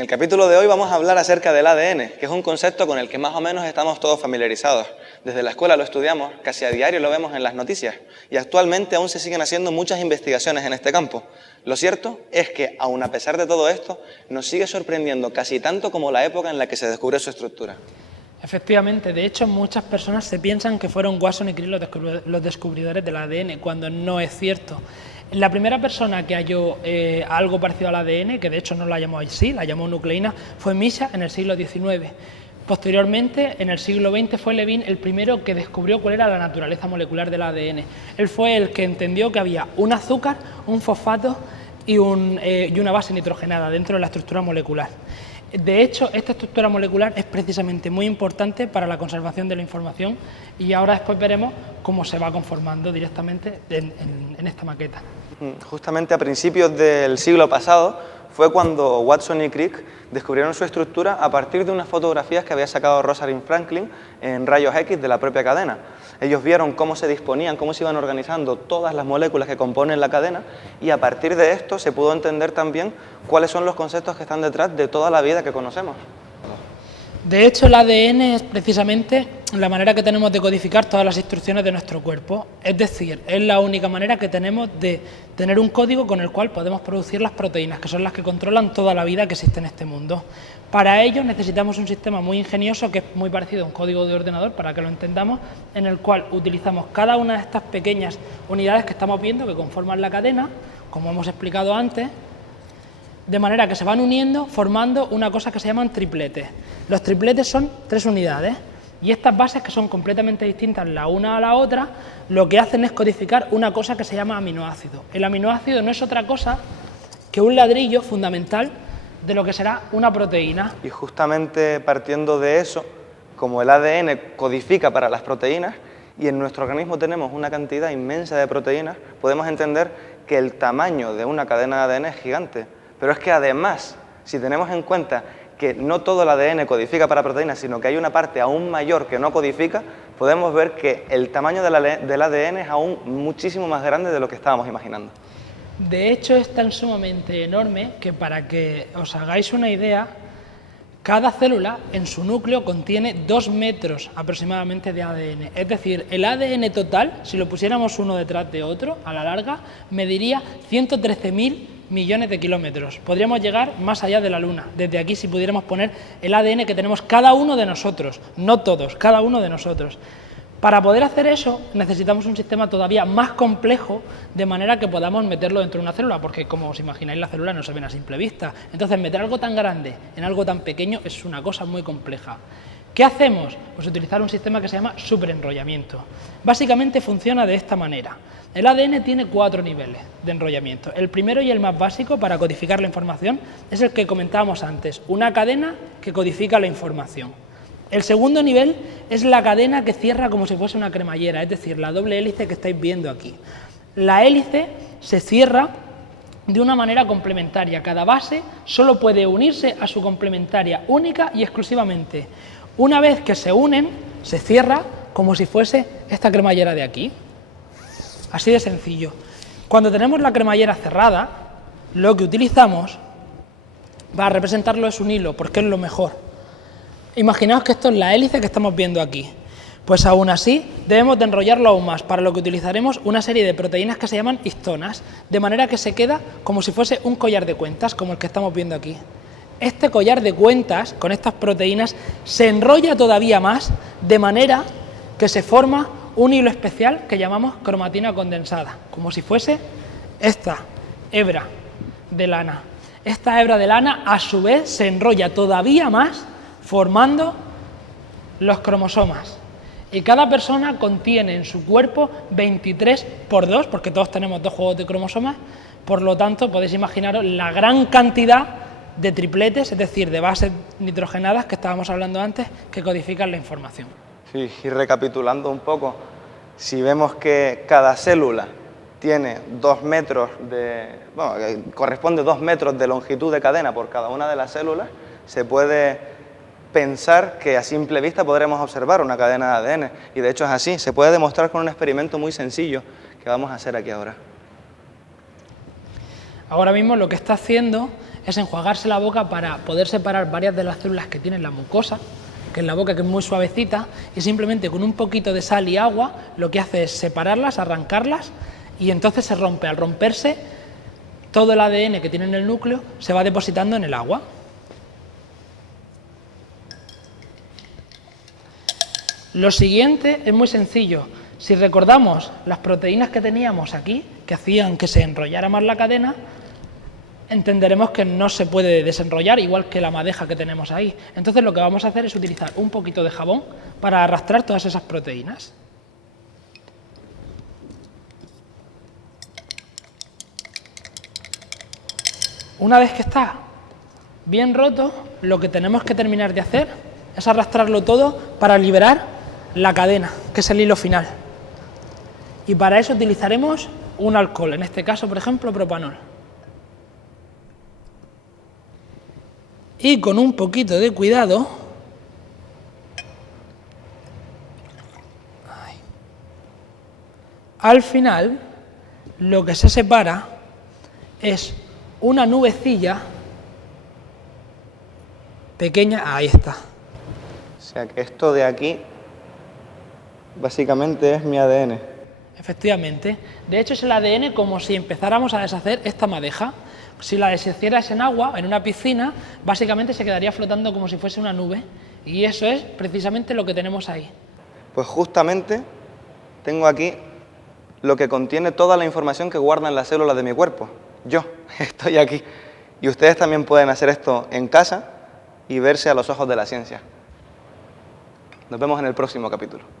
En el capítulo de hoy vamos a hablar acerca del ADN, que es un concepto con el que más o menos estamos todos familiarizados. Desde la escuela lo estudiamos, casi a diario lo vemos en las noticias, y actualmente aún se siguen haciendo muchas investigaciones en este campo. Lo cierto es que, aun a pesar de todo esto, nos sigue sorprendiendo casi tanto como la época en la que se descubrió su estructura. Efectivamente, de hecho muchas personas se piensan que fueron Watson y Crick los descubridores del ADN, cuando no es cierto. La primera persona que halló algo parecido al ADN, que de hecho no la llamó así, la llamó nucleína, fue Misha en el siglo XIX. Posteriormente, en el siglo XX, fue Levin el primero que descubrió cuál era la naturaleza molecular del ADN. Él fue el que entendió que había un azúcar, un fosfato y una base nitrogenada dentro de la estructura molecular. De hecho, esta estructura molecular es precisamente muy importante para la conservación de la información y ahora después veremos cómo se va conformando directamente en esta maqueta. Justamente a principios del siglo pasado fue cuando Watson y Crick descubrieron su estructura a partir de unas fotografías que había sacado Rosalind Franklin en rayos X de la propia cadena. Ellos vieron cómo se disponían, cómo se iban organizando todas las moléculas que componen la cadena y a partir de esto se pudo entender también cuáles son los conceptos que están detrás de toda la vida que conocemos. De hecho, el ADN es precisamente la manera que tenemos de codificar todas las instrucciones de nuestro cuerpo. Es decir, es la única manera que tenemos de tener un código con el cual podemos producir las proteínas, que son las que controlan toda la vida que existe en este mundo. Para ello necesitamos un sistema muy ingenioso, que es muy parecido a un código de ordenador, para que lo entendamos, en el cual utilizamos cada una de estas pequeñas unidades que estamos viendo, que conforman la cadena, como hemos explicado antes, de manera que se van uniendo formando una cosa que se llaman tripletes. Los tripletes son 3 unidades y estas bases, que son completamente distintas la una a la otra, lo que hacen es codificar una cosa que se llama aminoácido. El aminoácido no es otra cosa que un ladrillo fundamental de lo que será una proteína. Y justamente partiendo de eso, como el ADN codifica para las proteínas y en nuestro organismo tenemos una cantidad inmensa de proteínas, podemos entender que el tamaño de una cadena de ADN es gigante. Pero es que además, si tenemos en cuenta que no todo el ADN codifica para proteínas, sino que hay una parte aún mayor que no codifica, podemos ver que el tamaño del ADN es aún muchísimo más grande de lo que estábamos imaginando. De hecho, es tan sumamente enorme que, para que os hagáis una idea, cada célula en su núcleo contiene 2 metros aproximadamente de ADN. Es decir, el ADN total, si lo pusiéramos uno detrás de otro, a la larga, mediría 113.000 millones de kilómetros. Podríamos llegar más allá de la Luna, desde aquí, si pudiéramos poner el ADN que tenemos cada uno de nosotros, no todos, cada uno de nosotros. Para poder hacer eso necesitamos un sistema todavía más complejo, de manera que podamos meterlo dentro de una célula, porque como os imagináis las células no se ven a simple vista. Entonces meter algo tan grande en algo tan pequeño es una cosa muy compleja. ¿Qué hacemos? Pues utilizar un sistema que se llama superenrollamiento. Básicamente funciona de esta manera. El ADN tiene 4 niveles de enrollamiento. El primero y el más básico para codificar la información es el que comentábamos antes, una cadena que codifica la información. El segundo nivel es la cadena que cierra como si fuese una cremallera, es decir, la doble hélice que estáis viendo aquí. La hélice se cierra de una manera complementaria. Cada base solo puede unirse a su complementaria única y exclusivamente. Una vez que se unen, se cierra como si fuese esta cremallera de aquí. Así de sencillo. Cuando tenemos la cremallera cerrada, lo que utilizamos para representarlo es un hilo, porque es lo mejor. Imaginaos que esto es la hélice que estamos viendo aquí. Pues aún así debemos de enrollarlo aún más, para lo que utilizaremos una serie de proteínas que se llaman histonas, de manera que se queda como si fuese un collar de cuentas, como el que estamos viendo aquí. Este collar de cuentas, con estas proteínas, se enrolla todavía más, de manera que se forma un hilo especial que llamamos cromatina condensada, como si fuese esta hebra de lana. Esta hebra de lana, a su vez, se enrolla todavía más, formando los cromosomas. Y cada persona contiene en su cuerpo 23 por 2, porque todos tenemos 2 juegos de cromosomas, por lo tanto podéis imaginaros la gran cantidad de tripletes, es decir, de bases nitrogenadas que estábamos hablando antes, que codifican la información. Sí, y recapitulando un poco, si vemos que cada célula tiene 2 metros corresponde 2 metros de longitud de cadena por cada una de las células, se puede pensar que a simple vista podremos observar una cadena de ADN, y de hecho es así, se puede demostrar con un experimento muy sencillo que vamos a hacer aquí ahora. Ahora mismo lo que está haciendo es enjuagarse la boca para poder separar varias de las células que tiene la mucosa, que es la boca, que es muy suavecita, y simplemente con un poquito de sal y agua lo que hace es separarlas, arrancarlas, y entonces se rompe. Al romperse, todo el ADN que tiene en el núcleo se va depositando en el agua. Lo siguiente es muy sencillo. Si recordamos las proteínas que teníamos aquí, que hacían que se enrollara más la cadena, entenderemos que no se puede desenrollar, igual que la madeja que tenemos ahí. Entonces lo que vamos a hacer es utilizar un poquito de jabón para arrastrar todas esas proteínas. Una vez que está bien roto, lo que tenemos que terminar de hacer es arrastrarlo todo para liberar la cadena, que es el hilo final. Y para eso utilizaremos un alcohol, en este caso, por ejemplo, propanol. Y con un poquito de cuidado, al final, lo que se separa es una nubecilla pequeña, ahí está. O sea que esto de aquí básicamente es mi ADN. Efectivamente. De hecho, es el ADN como si empezáramos a deshacer esta madeja. Si la deshicieras en agua, en una piscina, básicamente se quedaría flotando como si fuese una nube. Y eso es precisamente lo que tenemos ahí. Pues justamente tengo aquí lo que contiene toda la información que guardan las células de mi cuerpo. Yo estoy aquí. Y ustedes también pueden hacer esto en casa y verse a los ojos de la ciencia. Nos vemos en el próximo capítulo.